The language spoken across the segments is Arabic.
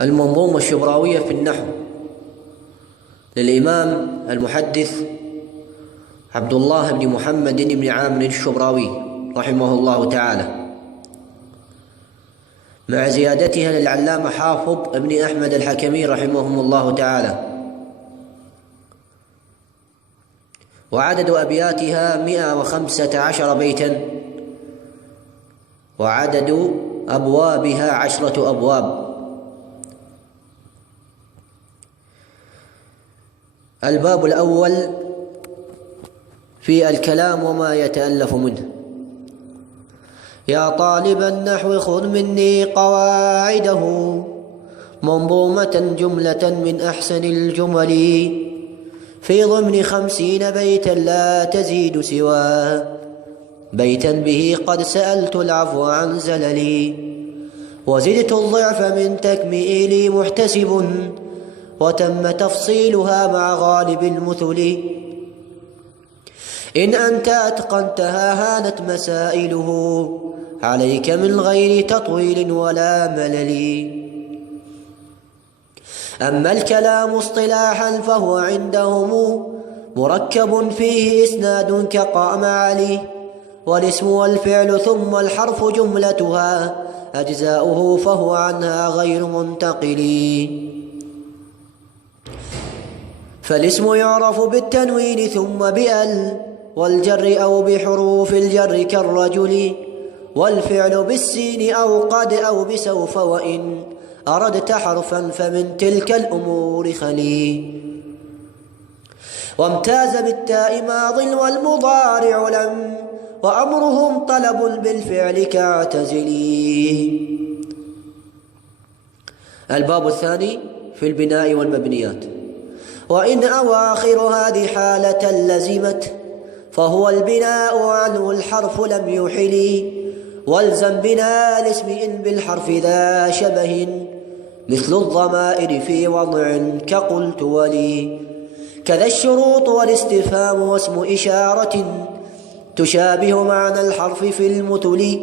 المنظومة الشبراوية في النحو للإمام المحدث عبد الله بن محمد بن عامر الشبراوي رحمه الله تعالى، مع زيادتها للعلامة حافظ بن أحمد الحكمي رحمهم الله تعالى. وعدد أبياتها 115 بيتا، وعدد أبوابها 10 أبواب. الباب الأول في الكلام وما يتألف منه. يا طالب النحو خذ مني قواعده، منظومة جملة من أحسن الجمل، في ضمن 50 بيتا لا تزيد سواه، بيتا به قد سألت العفو عن زللي، وزدت الضعف من تكميلي محتسب، وتم تفصيلها مع غالب المثل. إن أنت أتقنتها هانت مسائله، عليك من غير تطويل ولا ملل. أما الكلام اصطلاحا فهو عندهم مركب فيه إسناد كقام علي، والاسم والفعل ثم الحرف جملتها أجزاؤه فهو عنها غير منتقل. فالاسم يعرف بالتنوين ثم بأل والجر أو بحروف الجر كالرجل، والفعل بالسين أو قد أو بسوف، وإن أردت حرفا فمن تلك الأمور خلي. وامتاز بالتاء ماض والمضارع لم، وأمرهم طلب بالفعل كاعتزلي. الباب الثاني في البناء والمبنيات. وإن أواخر هذه حالة لزمت، فهو البناء عنه الحرف لم يحل، والزم بناء الاسم إن بالحرف ذا شبه، مثل الضمائر في وضع كقلت ولي، كذا الشروط والاستفهام واسم إشارة، تشابه معنى الحرف في المثل.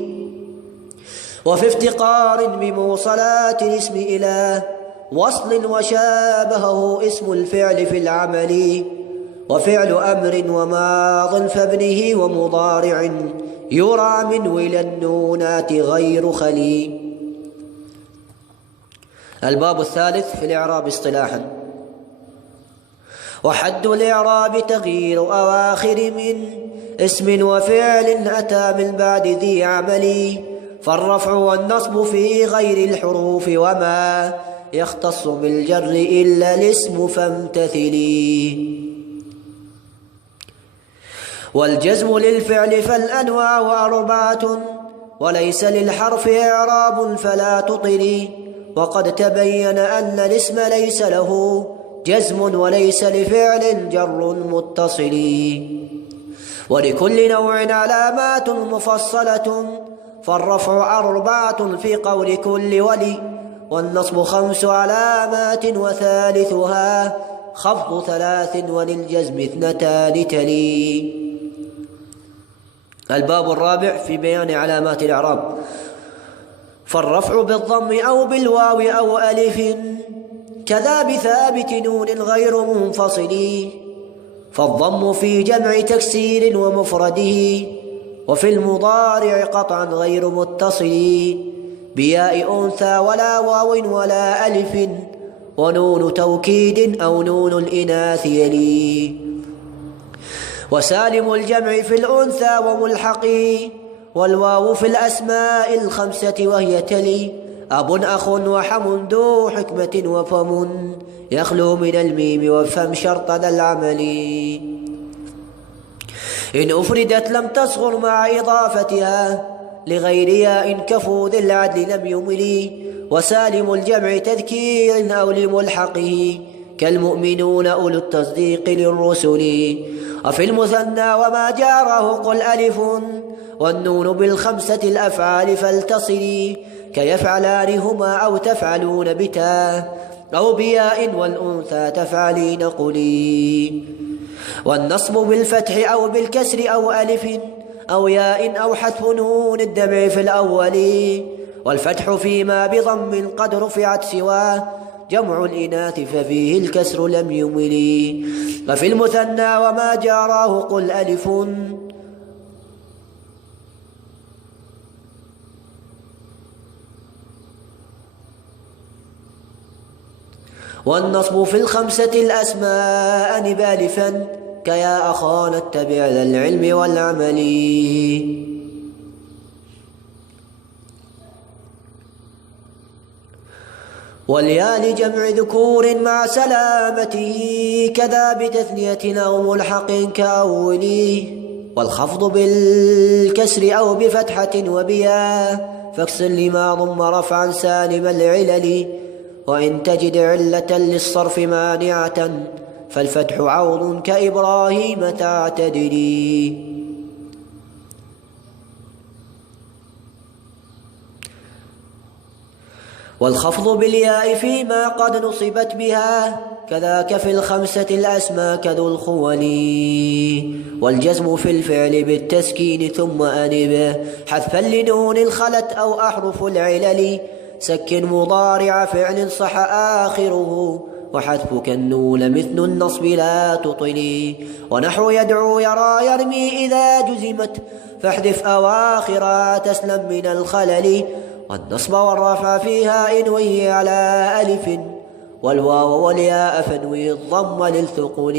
وفي افتقار بموصلات الاسم إلى وصل، وشابهه اسم الفعل في العمل، وفعل أمر وماض فابنه ومضارع، يرى من ولا النونات غير خلي. الباب الثالث في الإعراب اصطلاحا. وحد الإعراب تغيير أواخر من اسم وفعل أتى من بعد ذي عمل، فالرفع والنصب في غير الحروف، وما يختص بالجر إلا الاسم فامتثلي. والجزم للفعل فالأنواع 4، وليس للحرف إعراب فلا تطري، وقد تبين أن الاسم ليس له جزم، وليس لفعل جر متصل. ولكل نوع علامات مفصلة، فالرفع 4 في قول كل ولي، والنصب 5 علامات وثالثها خفض 3، وللجزم 2 تلي. الباب الرابع في بيان علامات الإعراب. فالرفع بالضم أو بالواو أو ألف، كذا بثابت نون غير منفصل، فالضم في جمع تكسير ومفرده، وفي المضارع قطعا غير متصل، بياء أنثى ولا واو ولا ألف، ونون توكيد أو نون الإناث يلي. وسالم الجمع في الأنثى وملحقي، والواو في الأسماء 5 وهي تلي، أب أخ وحم ذو حكمة وفم، يخلو من الميم وفهم شرطنا العمل. إن أفردت لم تصغر مع إضافتها، لغير ياء كفو ذي العدل لم يملي، وسالم الجمع تذكير أو لملحقه، كالمؤمنون أولو التصديق للرسل. وفي المثنى وما جاره قل ألف، والنون بالخمسة الأفعال فالتصلي، كيفعلان هما أو تفعلون بتا، أو بياء والأنثى تفعلين قلي. والنصب بالفتح أو بالكسر أو ألف أو ياء أو حذف نون الدمع في الأول، والفتح فيما بضم قد رفعت سواه جمع الإناث ففيه الكسر لم يمل. وفي المثنى وما جاراه قل ألف والنصب في الخمسة الأسماء نبالفا كيا أخانا اتبع ذا العلم والعمل. والياء لجمع ذكور مع سلامته كذا بتثنية أو ملحق كأولي. والخفض بالكسر أو بفتحة وبيا فاكسر لما ضم رفعا سالم العلل. وإن تجد علة للصرف مانعة فالفتح عوض كإبراهيم تعتدلي. والخفض بالياء فيما قد نصبت بها كذاك في الخمسة الأسماء كذو الخولي. والجزم في الفعل بالتسكين ثم أنبه حذفا لنون الخلت أو أحرف العلل. سكن مضارع فعل صح آخره وحذفك النون مثل النصب لا تطلي. ونحو يدعو يرى يرمي إذا جزمت فاحذف أواخرها تسلم من الخلل. والنصب والرفع فيها انوي على ألف والواو والياء فانوي الضم للثقل.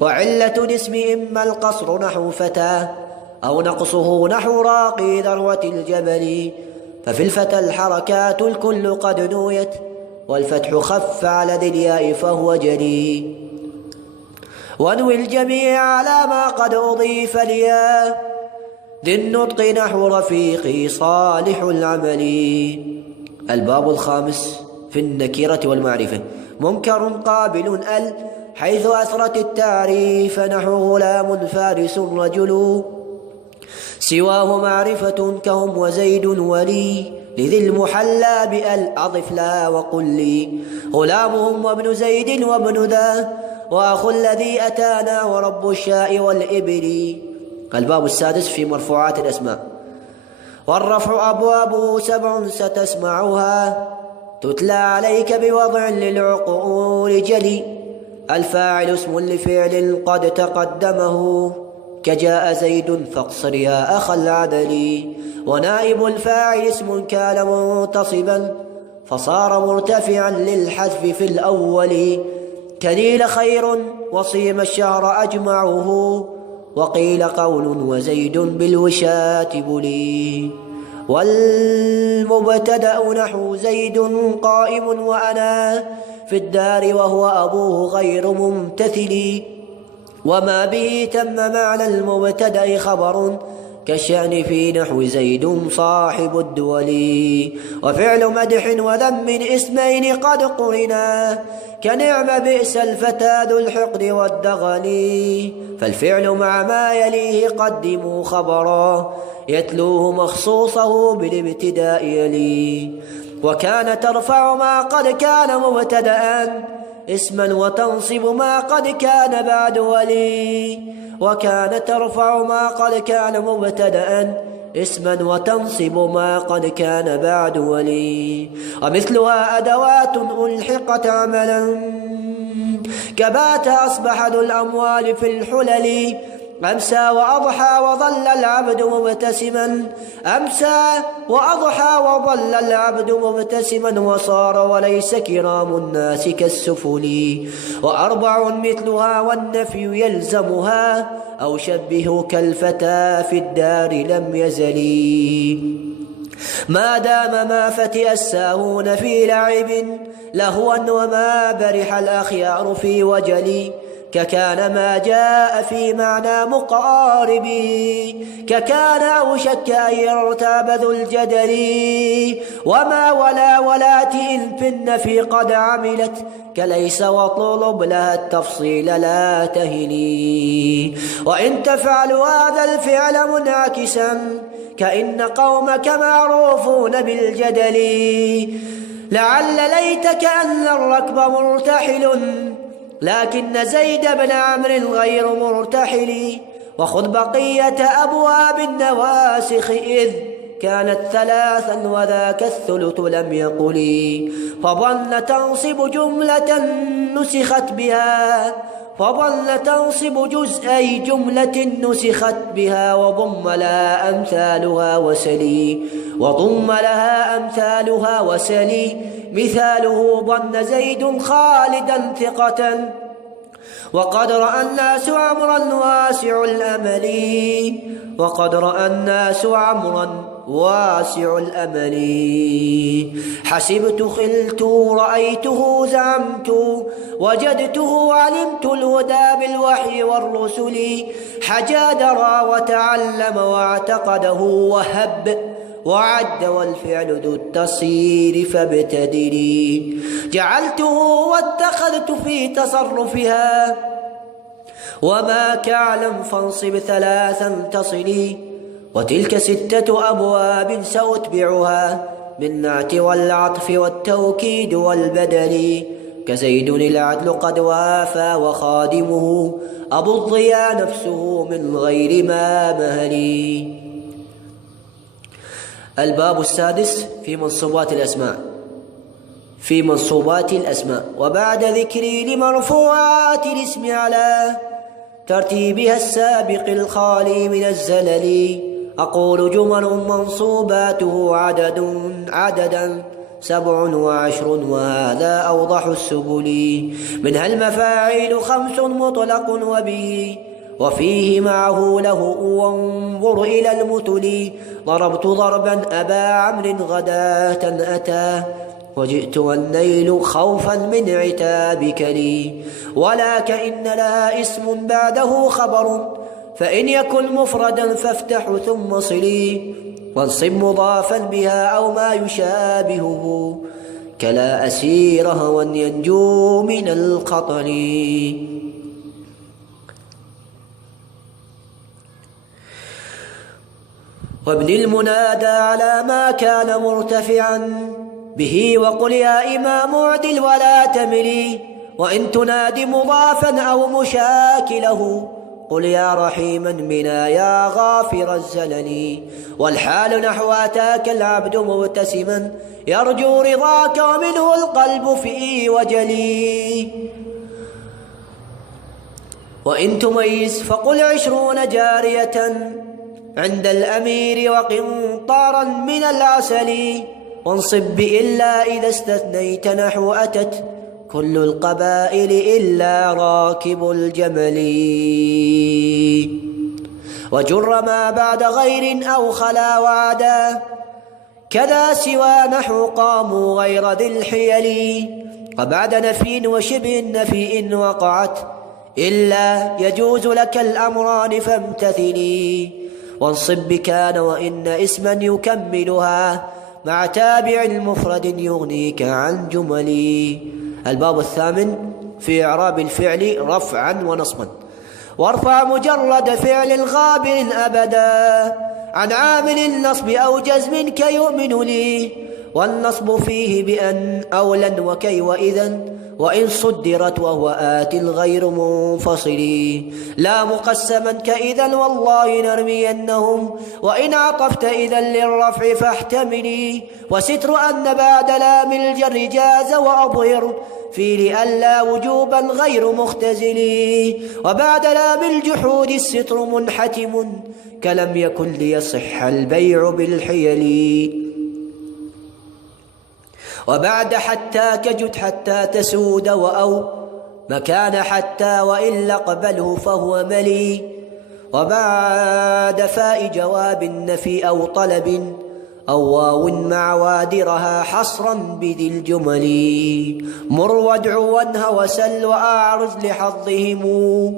وعلة اسم إما القصر نحو فتى أو نقصه نحو راقي ذروة الجبل. ففي الفتى الحركات الكل قد نويت والفتح خف على ذي الياء فهو جلي. وانوي الجميع على ما قد أضيف ليا ذي النطق نحو رفيقي صالح العمل. الباب الخامس في النكرة والمعرفة منكر قابل ال حيث أثرت التعريف نحو غلام فارس رجل. سواه معرفة كهم وزيد ولي لذي المحلى بأل أضف لا وقل لي. غلامهم وابن زيد وابن ذا وأخو الذي أتانا ورب الشاء والإبل. الباب السادس في مرفوعات الأسماء. والرفع أبوابه 7 ستسمعها تتلى عليك بوضع للعقول جلي. الفاعل اسم لفعل قد تقدمه كجاء زيد فاقصر يا أخا العدل. ونائب الفاعل اسم كان منتصبا فصار مرتفعا للحذف في الأول. كنيل خير وصيم الشهر أجمعه وقيل قول وزيد بالوشاة بلي. والمبتدأ نحو زيد قائم وأنا في الدار وهو أبوه غير ممتثل. وما به تم معنى المبتدأ خبر كالشأن في نحو زيد صاحب الدول. وفعل مدح وذم اسمين قد قرنا كنعم بئس الفتى ذو الحقد والدغل. فالفعل مع ما يليه قدموا خبرا يتلوه مخصوصه بالابتداء يلي. وكان ترفع ما قد كان مبتدأ اسما وتنصب ما قد كان بعد ولي. وكان ترفع ما قد كان مبتدأ اسما وتنصب ما قد كان بعد ولي. ومثلها أدوات ألحقت عملا كبات أصبح ذو الأموال في الحلل. أمسى وأضحى وظل العبد مبتسما أمسى وأضحى وظل العبد مبتسما وصار وليس كرام الناس كالسفل. وأربع مثلها والنفي يلزمها أو شبه كالفتى في الدار لم يزل. ما دام ما فتئ الساهون في لعب لهوا وما برح الأخيار في وجل. ككان ما جاء في معنى مقارب ككان أو شك أن يرتاب ذو الجدل. وما ولا ولات إن في النفي قد عملت كليس واطلب لها التفصيل لا تهني. وإن تفعل هذا الفعل منعكسا كإن قومك معروفون بالجدل. لعل ليتك أن الركب مرتحل لكن زيد بن عمرو غير مرتحل. وخذ بقية أبواب النواسخ إذ كانت ثلاثا وذاك الثلث لم يقل فظن تنصب جملة نسخت بها فظن تنصب جزء جملة نسخت بها وضم لها أمثالها وسلي مثاله ظن زيد خالدا ثقة وقد رأى الناس عمرا واسع الأمل حسبت خلت رأيته زعمت وجدته علمت الهدى بالوحي والرسل حجا درى وتعلم واعتقده وهب وعد والفعل ذو التصير فابتدري جعلته واتخذت في تصرفها وما كعلم فانصب ثلاثا تصلي وتلك 6 أبواب سأتبعها بالنعت والعطف والتوكيد والبدل كزيد العدل قد وافى وخادمه أبو الضياء نفسه من غير ما مهلي. الباب السادس في منصوبات الأسماء وبعد ذكري لمرفوعات الاسم على ترتيبها السابق الخالي من الزلل أقول جمل منصوباته عددا 27 وهذا أوضح السبل منها المفاعيل 5 مطلق وبه وفيه معه له وانظر إلى المثل ضربت ضربا أبا عمرو غداة أتى وجئت والنيل خوفا من عتابك لي ولك إن لها اسم بعده خبر فإن يكن مفردا فافتح ثم صلي وانصب مضافا بها أو ما يشابهه كلا أسير هوى ينجو من الخطر. وابن المنادى على ما كان مرتفعا به وقل يا إمام اعدل ولا تملي وإن تنادي مضافا أو مشاكله قل يا رحيما بنا يا غافر الزلل والحال نحو أتاك العبد مبتسما يرجو رضاك ومنه القلب فيه وجلي وإن تميز فقل 20 جارية عند الأمير وقنطارا من العسل وانصب بإلا إذا استثنيت نحو أتت كل القبائل إلا راكب الجمل وجر ما بعد غير أو خلا وعدا كذا سوى نحو قاموا غير ذي الحيل وبعد نفي وشبه النفي إن وقعت إلا يجوز لك الأمران فامتثلي وانصب بكان وإن اسما يكملها مع تابع مفرد يغنيك عن جملي. الباب الثامن في إعراب الفعل رفعا ونصبا وارفع مجرد فعل غابر أبدا عن عامل النصب أو جزم كيؤمن لي والنصب فيه بأن أو لن وكي وإذا وإن صدرت وهو آت غير منفصل لا مقسما كإذا والله نرمينهم وإن عطفت إذا للرفع فاحتملي وستر أن بعد لام الجر جاز وأظهر في لئلا وجوبا غير مختزل وبعد لام الجحود الستر منحتم كلم يكن ليصح البيع بالحيل وبعد حتى كجد حتى تسود وأو مكان حتى وإلا قبله فهو ملي وبعد فاء جواب النفي أو طلب أو واو مع وادرها حصرا بذي الجمل مر وادع وانه وسل وأعرض لحظهم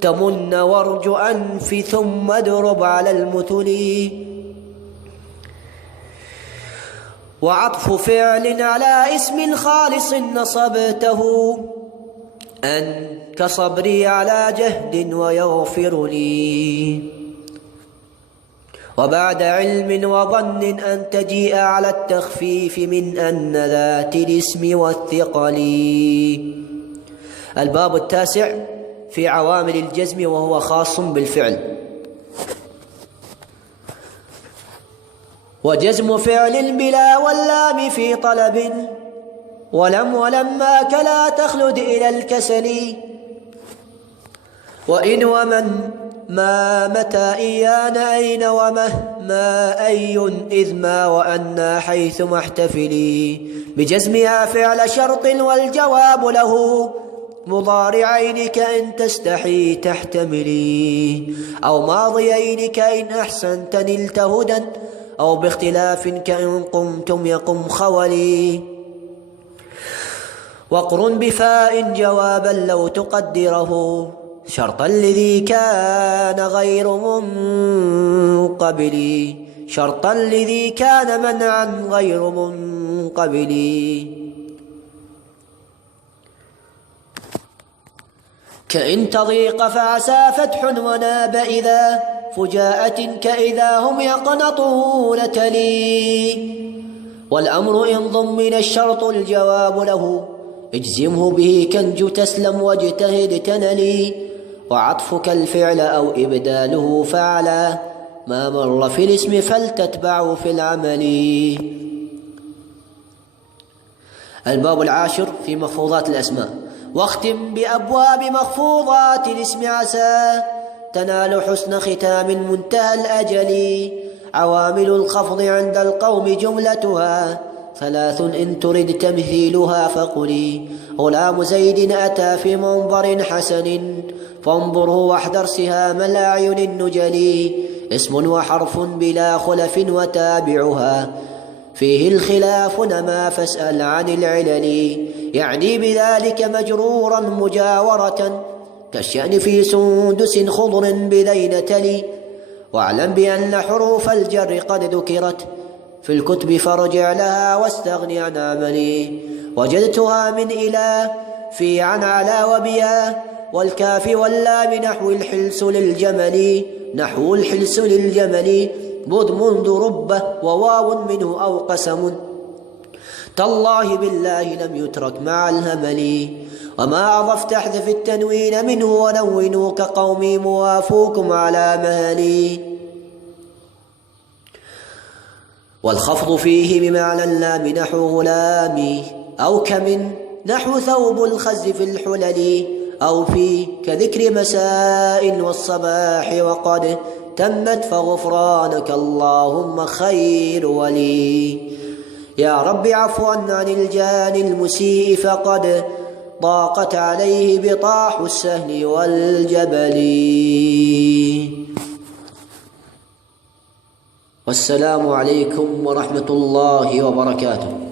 تمن وارج أنف ثم اضرب على المثل وعطف فعل على اسم خالص نصبته أن كصبري على جهد ويغفر لي وبعد علم وظن أن تجيء على التخفيف من أن ذات الاسم والثقل. الباب التاسع في عوامل الجزم وهو خاص بالفعل وجزم فعل بلا واللام في طلب ولما كلا تخلد إلى الكسل وإن ومن ما متى إيان أين ومه ما أي إذ ما وأنا حيث ما احتفلي بجزمها فعل شرط والجواب له مضارعين كإن تستحي تحتملي أو ماضيين كإن أحسنت نلت هدى أو باختلاف كإن قمتم يقم خولي وقرن بفاء جوابا لو تقدره شرطا لذي كان غير منقبل شرطا لذي كان منعا غير منقبل كإن تضيق فعسى فتح وناب إذا فجاءة كإذا هم يقنطون تلي والأمر إن ضمن الشرط الجواب له اجزمه به كنج تسلم واجتهد تنلي وعطفك الفعل أو إبداله فعلا ما مر في الاسم فلتتبعه في العمل. الباب 10 في مخفوضات الأسماء. واختم بأبواب مخفوضات الاسم عسى تنال حسن ختام منتهى الأجل عوامل الخفض عند القوم جملتها 3 إن ترد تمثيلها فقلي غلام زيد أتى في منظر حسن فانظره واحذر سهام الأعين النجل اسم وحرف بلا خلف وتابعها فيه الخلاف نما فاسأل عن العلل يعني بذلك مجرورا مجاورة كالشأن في سندس خضر بذين تلي واعلم بأن حروف الجر قد ذكرت في الكتب فارجع لها واستغني عن عملي وجدتها من إلى في عن على وبيا والكاف واللام نحو الحلس للجمل بض منذ ربه وواو منه أو قسم تالله بالله لم يترك مع الهمل وما أضفت احذف التنوين منه ونونوا كقومي موافوكم على مهلي والخفض فيه بمعنى اللام نحو غلامي أو كمن نحو ثوب الخز في الحلل أو في كذكر مساء والصباح وقد تمت فغفرانك اللهم خير ولي يا رب عفوا عن الجاني المسيء فقد ضاقت عليه بطاح السهل والجبل. والسلام عليكم ورحمة الله وبركاته.